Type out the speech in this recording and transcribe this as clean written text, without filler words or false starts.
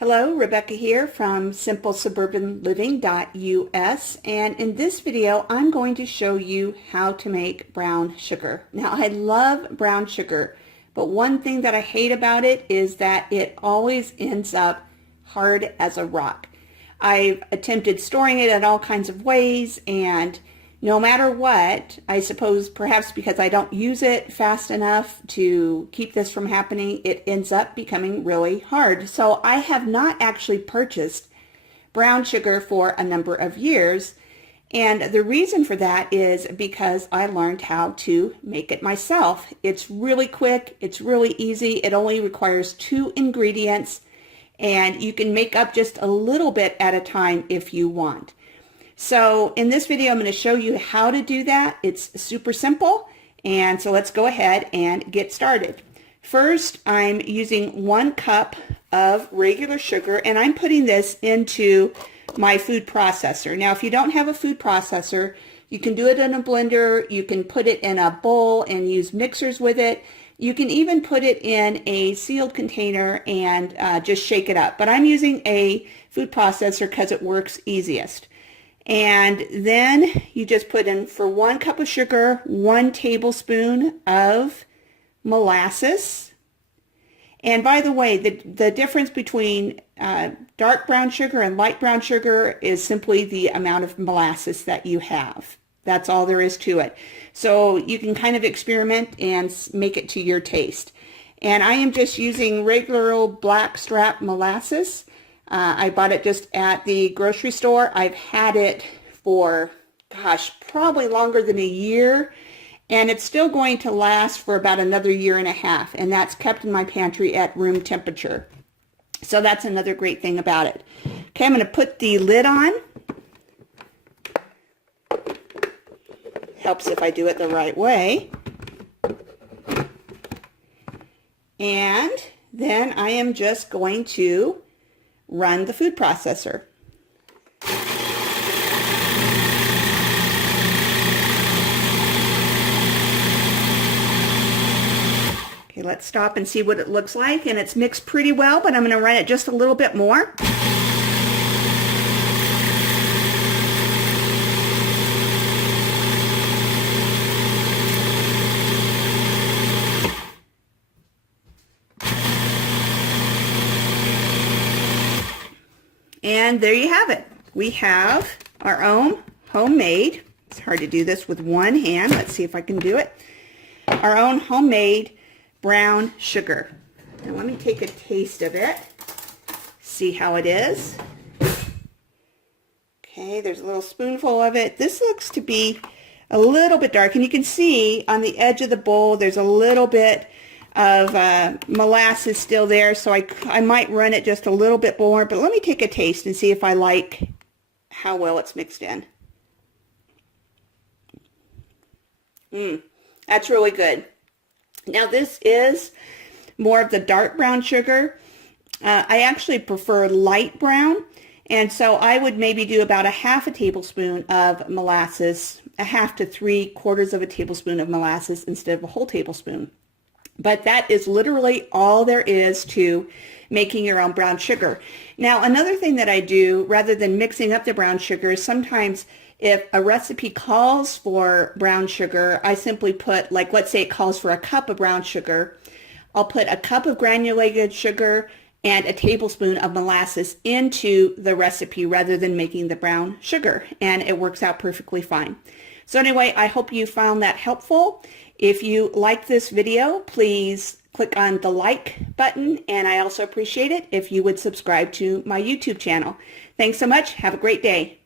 Hello, Rebecca here from SimpleSuburbanLiving.us, and in this video I'm going to show you how to make brown sugar. Now I love brown sugar, but one thing that I hate about it is that it always ends up hard as a rock. I've attempted storing it in all kinds of ways, and no matter what, I suppose perhaps because I don't use it fast enough to keep this from happening, it ends up becoming really hard. So I have not actually purchased brown sugar for a number of years. And the reason for that is because I learned how to make it myself. It's really quick, it's really easy, it only requires 2 ingredients, and you can make up just a little bit at a time if you want. So in this video, I'm going to show you how to do that. It's super simple. And so let's go ahead and get started. First, I'm using 1 cup of regular sugar, and I'm putting this into my food processor. Now, if you don't have a food processor, you can do it in a blender. You can put it in a bowl and use mixers with it. You can even put it in a sealed container and just shake it up. But I'm using a food processor because it works easiest. And then you just put in, for 1 cup of sugar, 1 tablespoon of molasses. And by the way, the difference between dark brown sugar and light brown sugar is simply the amount of molasses that you have. That's all there is to it. So you can kind of experiment and make it to your taste. And I am just using regular old black strap molasses. I bought it just at the grocery store. I've had it for, gosh, probably longer than a year, and it's still going to last for about another 1.5 years, and that's kept in my pantry at room temperature. So that's another great thing about it. Okay, I'm going to put the lid on. Helps if I do it the right way. And then I am just going to run the food processor. Okay, let's stop and see what it looks like. And it's mixed pretty well, but I'm going to run it just a little bit more. And there you have it. We have our own homemade, it's hard to do this with one hand, let's see if I can do it, our own homemade brown sugar. Now let me take a taste of it, see how it is. Okay, there's a little spoonful of it. This looks to be a little bit dark, and you can see on the edge of the bowl there's a little bit of molasses still there, so I might run it just a little bit more, but let me take a taste and see if I like how well it's mixed in. That's really good. Now this is more of the dark brown sugar. I actually prefer light brown, and so I would maybe do about 1/2 tablespoon of molasses, 1/2 to 3/4 of a tablespoon of molasses instead of a whole tablespoon. But that is literally all there is to making your own brown sugar. Now, another thing that I do, rather than mixing up the brown sugar, is sometimes if a recipe calls for brown sugar, I simply put, like, let's say it calls for 1 cup of brown sugar, I'll put 1 cup of granulated sugar and 1 tablespoon of molasses into the recipe rather than making the brown sugar, and it works out perfectly fine. So anyway, I hope you found that helpful. If you like this video, please click on the like button, and I also appreciate it if you would subscribe to my YouTube channel. Thanks so much. Have a great day.